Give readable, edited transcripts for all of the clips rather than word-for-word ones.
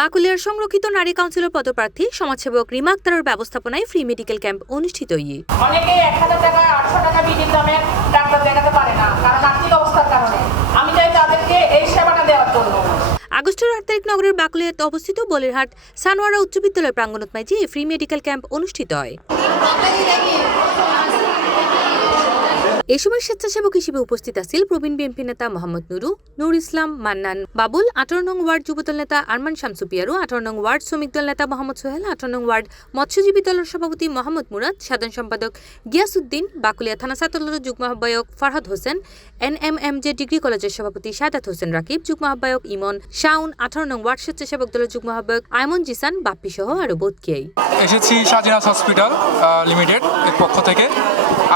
বাকুলিয়ার সংরক্ষিত নারী কাউন্সিলর পদপ্রার্থী সমাজসেবক রিমা আক্তারের ব্যবস্থাপনায় ফ্রি মেডিকেল ক্যাম্প অনুষ্ঠিত। অনেকে 1000 টাকা 800 টাকা বিডির দামে ডাক্তার দেখাতে পারে না, কারণ আর্থিক অবস্থার কারণে। আমি চাই তাদেরকে এই সেবাটা দেওয়ার জন্য। আগস্টের 8 তারিখ নগরের বাকুলিয়াতে অবস্থিত বলিরহাট সানোয়ারা উচ্চ বিদ্যালয় প্রাঙ্গণত মাঝে এই ফ্রি মেডিকেল ক্যাম্প অনুষ্ঠিত হয়। এই সময় স্বেচ্ছাসেবক হিসেবে উপস্থিত আছেন প্রবীণ বিএনপি নেতা মোহাম্মদ নুর ইসলাম মান্নান বাবুল, 18 নং ওয়ার্ড যুবদল নেতা আরমান শামসু পিয়ারু, 18 নং ওয়ার্ড শ্রমিক দল নেতা মোহাম্মদ সোহেল, 18 নং ওয়ার্ড মৎস্যজীবী দলের সভাপতি মোহাম্মদ মুরাদ, সাধারণ সম্পাদক গিয়াসউদ্দিন, বাকুলিয়া থানা ছাত্রদলের যুগ্ম আহ্বায়ক ফারহাদ হোসেন, NMMJ ডিগ্রি কলেজের সভাপতি সাদাত হোসেন রাকিব, যুগ্ম আহ্বায়ক ইমন শাউন, 18 নং ওয়ার্ড স্বেচ্ছাসেবক দলের যুগ্ম আহ্বায়ক আয়মন জিসান বাপ্পি সহ আরো বোধকেই এসেছি সাজিনাস হসপিটাল লিমিটেড এর পক্ষ থেকে।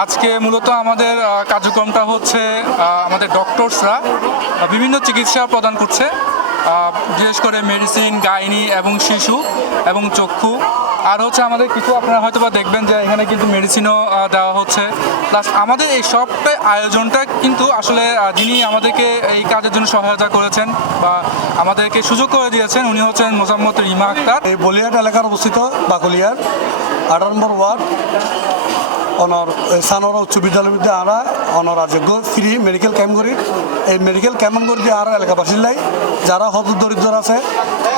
আজকে মূলত আমাদের কার্যক্রমটা হচ্ছে আমাদের ডক্টরসরা বিভিন্ন চিকিৎসা প্রদান করছে, বিশেষ করে মেডিসিন, গাইনি এবং শিশু এবং চক্ষু। আর হচ্ছে আমাদের কিছু আপনারা হয়তো বা দেখবেন যে এখানে কিন্তু মেডিসিনও দেওয়া হচ্ছে। প্লাস আমাদের এই সবটাই আয়োজনটা কিন্তু আসলে যিনি আমাদেরকে এই কাজের জন্য সহায়তা করেছেন বা আমাদেরকে সুযোগ করে দিয়েছেন উনি হচ্ছেন মোসাম্মদ রিমা আক্তার। এই বলিয়াট এলাকার অবস্থিত বাকুলিয়ার 18 নম্বর ওয়ার্ড অনর সানোয়ারা উচ্চ বিদ্যালয়ের মধ্যে আমরা অনরাযোগ্য ফ্রি মেডিকেল ক্যাম্প করি। এই মেডিকেল ক্যাম্প করে দিয়ে আর এলাকাবাসীর লাই যারা হত দরিদ্র আছে,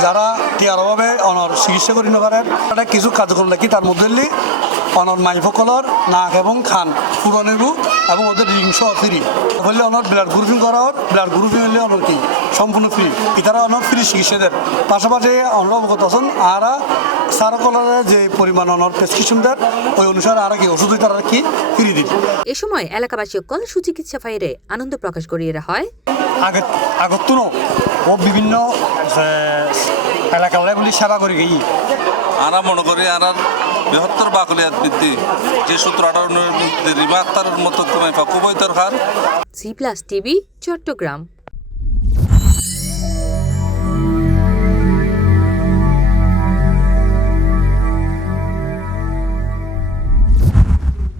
যারা টিয়ার অভাবে অনর চিকিৎসা করি নপারেন, এটা কিছু কার্যক্রম রাখি। তার মধ্যে অনর মাইফকলর নাক এবং খান পুরনেবু এবং ওদের রিংস ফ্রি হলে অনর ব্লাড গ্রুপিং করা হয়। ব্লাড গ্রুপিং হলে অনর কি সম্পূর্ণ ফ্রি। এটারা অনর ফ্রি চিকিৎসা দেন। পাশাপাশি অনর অবগত আছেন আর সারকলরের যে পরিমাণ অনর প্রেসক্রিপশন দেন ওই অনুসারে আর কি ওষুধ তারা কি ফ্রি দিন। এ সময় এলাকাবাসী অকল সুচিকিৎসা ফাইরে আনন্দ প্রকাশ করিয়ে হয়। আগতুনো ও বিভিন্ন এলাকাগুলি সেবা করে গিয়ে আমরা মনে করি আর বৃহত্তর বাকুলিয়াত বৃদ্ধি যে 17-18 রিমা আক্তারের মতো খুবই দরকার। C+ TV Chittagong.